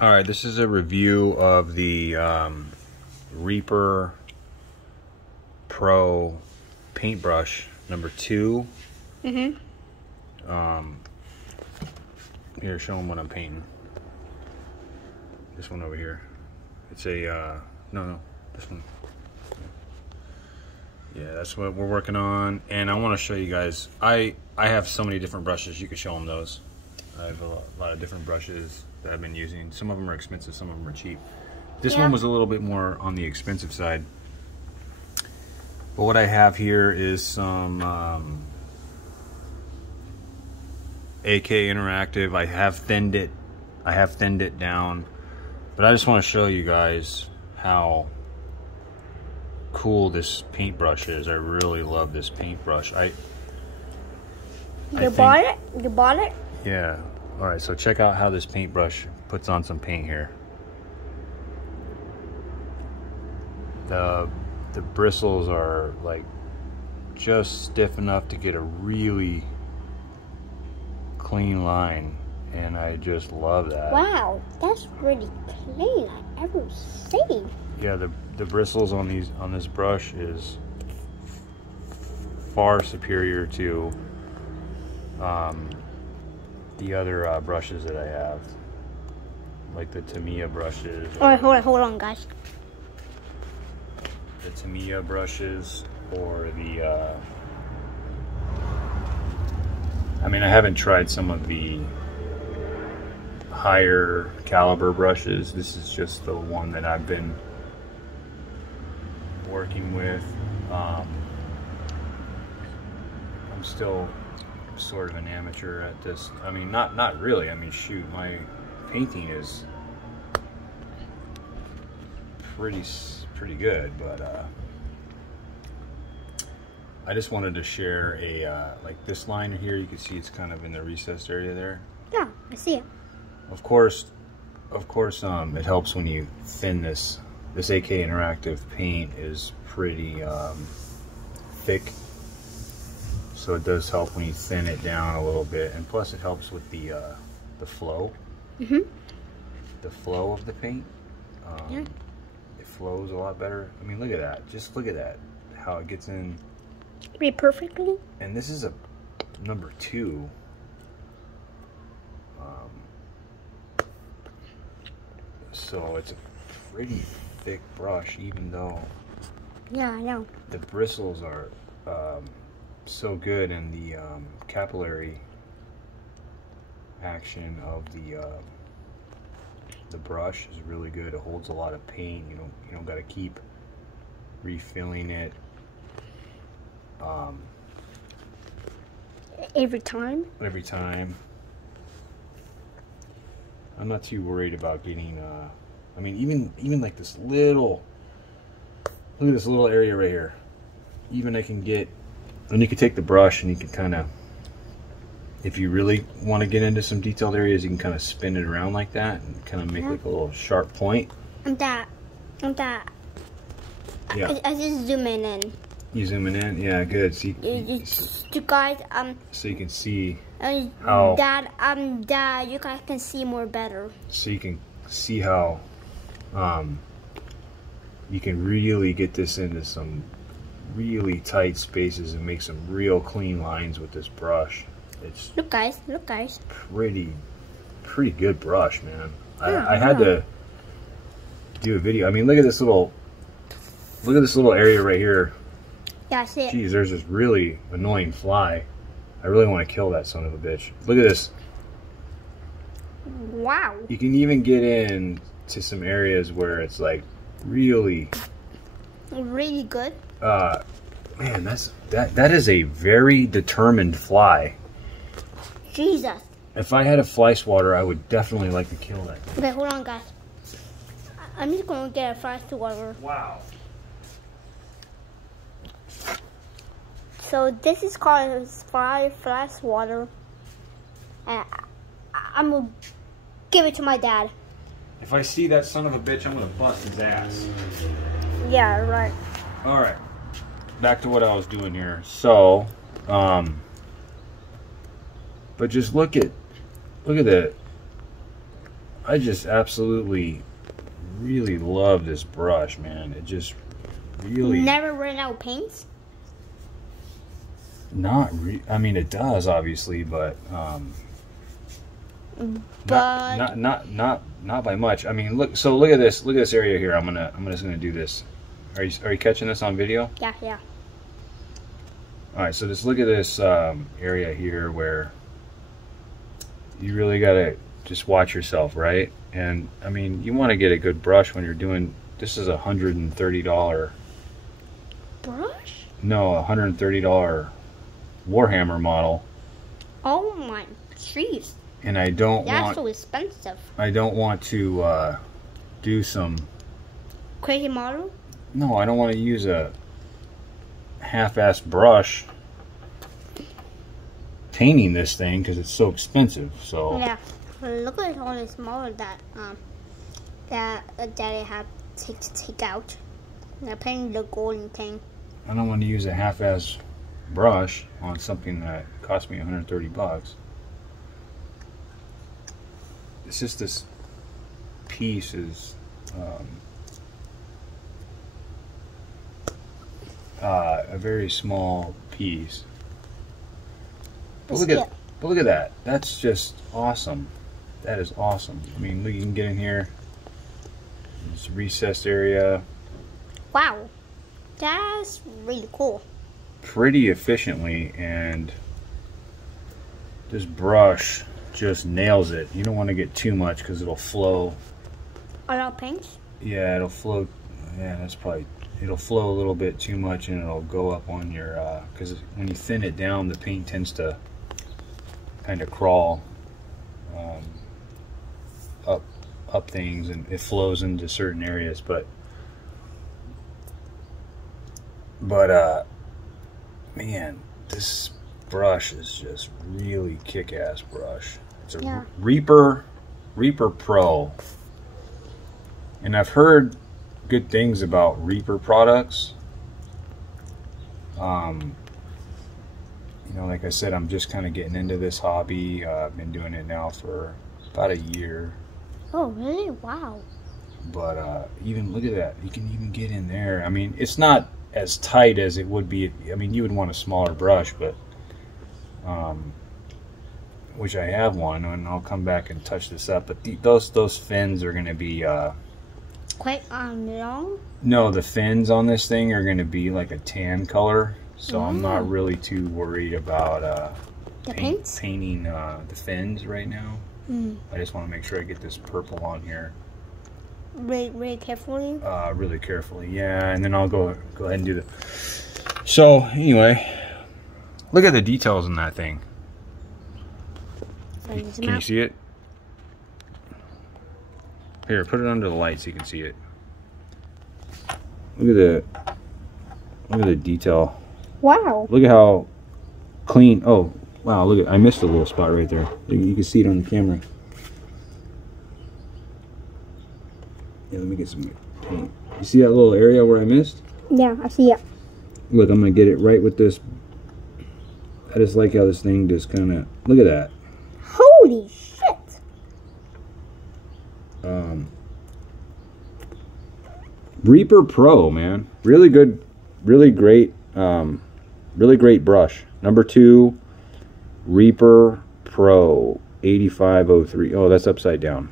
All right, this is a review of the Reaper Pro paintbrush number 2. Here, show them what I'm painting. This one over here. It's a no, this one. Yeah, that's what we're working on, and I want to show you guys. I have so many different brushes. You can show them those. I have a lot of different brushes that I've been using. Some of them are expensive, some of them are cheap. This one was a little bit more on the expensive side. But what I have here is some AK Interactive. I have thinned it down. But I just want to show you guys how cool this paintbrush is. I really love this paintbrush. You bought it? You bought it? Yeah. All right, so check out how this paintbrush puts on some paint here. The bristles are like just stiff enough to get a really clean line, and I just love that. Wow, that's really clean I've ever seen. Yeah, the bristles on this brush is far superior to the other brushes that I have, like the Tamiya brushes. Alright, hold on, guys. The Tamiya brushes, or the I mean, I haven't tried some of the higher caliber brushes. This is just the one that I've been working with. I'm still sort of an amateur at this. I mean, not really. I mean, shoot, my painting is pretty good, but I just wanted to share a like this line here. You can see it's kind of in the recessed area there. Yeah, I see it. Of course, it helps when you thin this. This AK Interactive paint is pretty thick, so it does help when you thin it down a little bit, and plus it helps with the flow. The flow of the paint. Yeah. It flows a lot better. I mean, look at that. Just look at that. How it gets in. Read perfectly. And this is a number 2. So it's a pretty thick brush, even though Yeah, I know. the bristles are so good, and the capillary action of the brush is really good. It holds a lot of paint. You don't got to keep refilling it Every time. I'm not too worried about getting I mean, even like this little, look at this little area right here. Even I can get, and you can take the brush and you can kind of, if you really want to get into some detailed areas, you can kind of spin it around like that and kind of make like a little sharp point. I'm that. Yeah. I just zoom in. You zooming in? Yeah, good. See, You guys, so you can see how. Dad, you guys can see more better. So you can see how you can really get this into some really tight spaces and make some real clean lines with this brush. It's Look guys. pretty good brush, man. Yeah, I had to do a video. I mean, look at this little area right here. Yeah, I see it. Geez, there's this really annoying fly. I really want to kill that son of a bitch. Look at this. Wow. You can even get in to some areas where it's like really good. Man, that is a very determined fly. Jesus. If I had a fly swatter, I would definitely like to kill that. Okay, hold on, guys. I'm just gonna get a fly swatter. Wow. So this is called a fly swatter, and I'm gonna give it to my dad. If I see that son of a bitch, I'm gonna bust his ass. Yeah, right. All right, back to what I was doing here. So, but just look at the I just absolutely really love this brush, man. It just really Never ran out of paints? I mean, it does obviously, but not by much. I mean, look at this. Look at this area here. I'm just gonna do this. Are you catching this on video? Yeah, yeah. All right, so just look at this area here where you really gotta just watch yourself, right? And I mean, you want to get a good brush when you're doing. This is $130 Brush? No, $130 Warhammer model. Oh my jeez. And I don't That's want. so expensive. I don't want to do some. Crazy model? No, I don't want to use a half-assed brush painting this thing because it's so expensive. So Yeah. Look at all this model that Daddy had to take out. They're painting the golden thing. I don't want to use a half-assed brush on something that cost me $130. It's just this piece is a very small piece. But look at that. That's just awesome. That is awesome. I mean, look, you can get in here. It's a recessed area. Wow. That's really cool. Pretty efficiently, and this brush just nails it. You don't want to get too much because it'll flow. A lot of paints? Yeah, it'll flow. Yeah, that's probably. It'll flow a little bit too much, and it'll go up on your. Because when you thin it down, the paint tends to kind of crawl up things, and it flows into certain areas. But man, this brush is just really kick-ass brush. It's a Reaper Pro, and I've heard good things about Reaper products. You know, like I said, I'm just kind of getting into this hobby. I've been doing it now for about a year. Oh, really? Wow. But even look at that, you can even get in there. I mean, it's not as tight as it would be. I mean, you would want a smaller brush, but which I have one, and I'll come back and touch this up. But those fins are going to be quite long. No, the fins on this thing are going to be like a tan color, so I'm not really too worried about painting the fins right now. I just want to make sure I get this purple on here. Really carefully? Really carefully, yeah. And then I'll go ahead and do the... So, anyway, look at the details in that thing. Can you see it? Here, put it under the light so you can see it. Look at the detail. Wow. Look at how clean. Oh, wow, look at, I missed a little spot right there. You can see it on the camera. Yeah, let me get some paint. You see that little area where I missed? Yeah, I see it. Look, I'm gonna get it right with this. I just like how this thing just kind of, look at that. Holy shit. Reaper Pro, man. Really good, really great brush. Number 2, Reaper Pro 8503. Oh, that's upside down.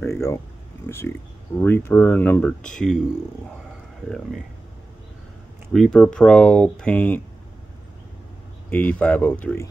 There you go. Let me see. Reaper number 2. Here, let me. Reaper Pro Paint 8503.